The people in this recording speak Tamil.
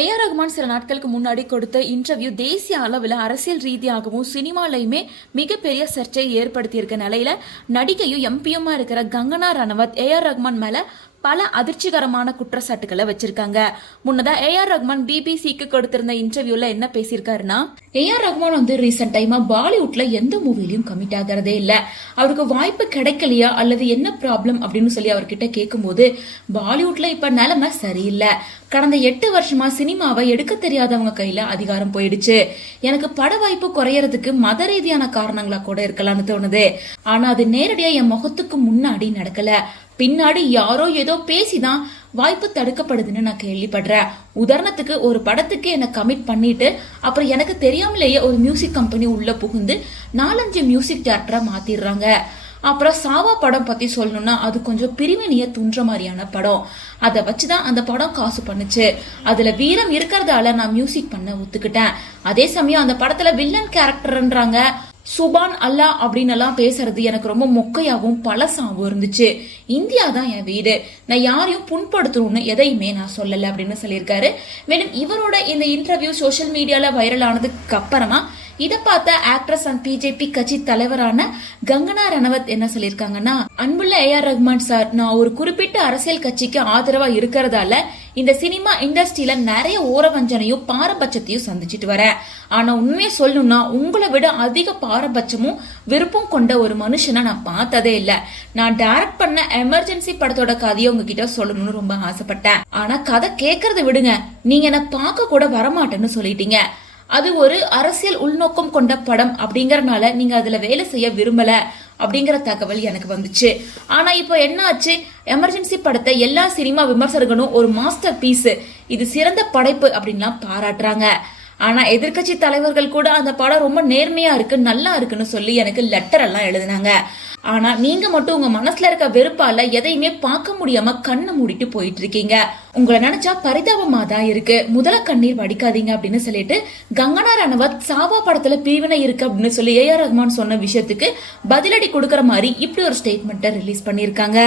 ஏஆர் ரகுமான் சில நாட்களுக்கு முன்னாடி கொடுத்த இன்டர்வியூ தேசிய அளவில் அரசியல் ரீதியாகவும் சினிமாலையுமே மிகப்பெரிய சர்ச்சையை ஏற்படுத்தியிருக்க நிலையில நடிகையும் எம்பியுமா இருக்கிற கங்கனா ரணவத் ஏஆர் ரகுமான் மேல பல அதிர்ச்சிகரமான குற்றச்சாட்டுகளை வச்சிருக்காங்க. முன்னதா ஏஆர் ரகுமான் பிபிசிக்கு கொடுத்திருந்த இன்டர்வியூல என்ன பேசியிருக்காருன்னா, ஏஆர் ரகுமான் ரீசெண்ட் டைமா பாலிவுட்ல எந்த மூவிலையும் கமிட் ஆகிறதே இல்ல, அவருக்கு வாய்ப்பு கிடைக்கலையா அல்லது என்ன ப்ராப்ளம் அப்படின்னு சொல்லி அவர்கிட்ட கேட்கும்போது, பாலிவுட்ல இப்ப நிலைமை சரியில்லை, கடந்த 8 வருஷமா சினிமாவை எடுக்க தெரியாதவங்க கையில அதிகாரம் போயிடுச்சு, எனக்கு பட வாய்ப்பு குறையறதுக்கு மத ரீதியான காரணங்களா கூட இருக்கலாம்னு தோணுது, ஆனா அது நேரடியா என் முகத்துக்கு முன்னாடி நடக்கல, பின்னாடி யாரோ ஏதோ பேசிதான் வாய்ப்பு தடுக்கப்படுதுன்னு நான் கேள்விப்படுறேன். உதாரணத்துக்கு ஒரு படத்துக்கு என்ன கமிட் பண்ணிட்டு அப்புறம் எனக்கு தெரியாமலேயே ஒரு மியூசிக் கம்பெனி உள்ள புகுந்து 4-5 மியூசிக் டைரக்டரா மாத்திடுறாங்க. அப்புறம் சாவா படம் பத்தி சொல்லணும்னா அது கொஞ்சம் பிரிவினைய தூண்டுற மாதிரியான படம், அதை வச்சுதான் அந்த படம் காசு பண்ணுச்சு, அதுல வீரம் இருக்கிறதால நான் மியூசிக் பண்ண ஒத்துக்கிட்டேன். அதே சமயம் அந்த படத்துல வில்லன் கேரக்டர்ன்றாங்க, சுபான் அல்லா அப்படின்னு எல்லாம் பேசுறது எனக்கு ரொம்ப மொக்கையாகவும் பழசாவும் இருந்துச்சு. இந்தியா தான் என் வீடு, நான் யாரையும் புண்படுத்தணும்னு எதையுமே நான் சொல்லல அப்படின்னு சொல்லியிருக்காரு. மேலும் இவரோட இந்த இன்டர்வியூ சோசியல் மீடியால வைரல் ஆனதுக்கு அப்புறமா இதை பார்த்த ஆக்ட்ரஸ் அண்ட் பிஜேபி கட்சி தலைவரான கங்கனா ரணவத் என்ன சொல்லியிருக்காங்கன்னா, அன்புள்ள ஏஆர் ரகுமான் சார், நான் ஒரு குறிப்பிட்ட அரசியல் கட்சிக்கு ஆதரவா இருக்கிறதால இந்த சினிமா இண்டஸ்ட்ரியில நிறைய ஓரவஞ்சனையும் பாரபட்சத்தையும் சந்திச்சுட்டு வரேன். ஆனா உண்மையை சொல்லணும்னா உங்களை விட அதிக பாரபட்சமும் விருப்பம் கொண்ட ஒரு மனுஷனை நான் பார்த்ததே இல்ல. நான் டைரக்ட் பண்ண எமர்ஜென்சி படத்தோட கதையை உங்ககிட்ட சொல்லணும்னு ரொம்ப ஆசைப்பட்டேன், ஆனா கதை கேட்கறத விடுங்க, நீங்க என்ன பார்க்க கூட வரமாட்டேன்னு சொல்லிட்டீங்க. அது ஒரு அரசியல் உள்நோக்கம் கொண்ட படம் அப்படிங்கறனால நீங்க அதுல வேலை செய்ய விரும்பல அப்படிங்கிற தகவல் எனக்கு வந்துச்சு. ஆனா இப்போ என்ன ஆச்சு, எமர்ஜென்சி படத்தை எல்லா சினிமா விமர்சகர்களும் ஒரு மாஸ்டர் பீஸ், இது சிறந்த படைப்பு அப்படின்லாம் பாராட்டுறாங்க. ஆனா எதிர்கட்சி தலைவர்கள் கூட அந்த படம் ரொம்ப நேர்மையா இருக்கு, நல்லா இருக்குன்னு சொல்லி எனக்கு லெட்டர் எல்லாம் எழுதினாங்க. ஆனா நீங்க மட்டும் உங்க மனசுல இருக்க வெறுப்பால எதையுமே பார்க்க முடியாம கண்ணை மூடிட்டு போயிட்டு இருக்கீங்க. உங்களை நினைச்சா பரிதாபமா தான் இருக்கு, முதல கண்ணீர் வடிக்காதீங்க அப்படின்னு சொல்லிட்டு கங்கனா ரணவத் சாவா படத்துல பிரிவினை இருக்கு அப்படின்னு சொல்லி ஏஆர் ரகுமான் சொன்ன விஷயத்துக்கு பதிலடி கொடுக்கற மாதிரி இப்படி ஒரு ஸ்டேட்மெண்ட்டை ரிலீஸ் பண்ணிருக்காங்க.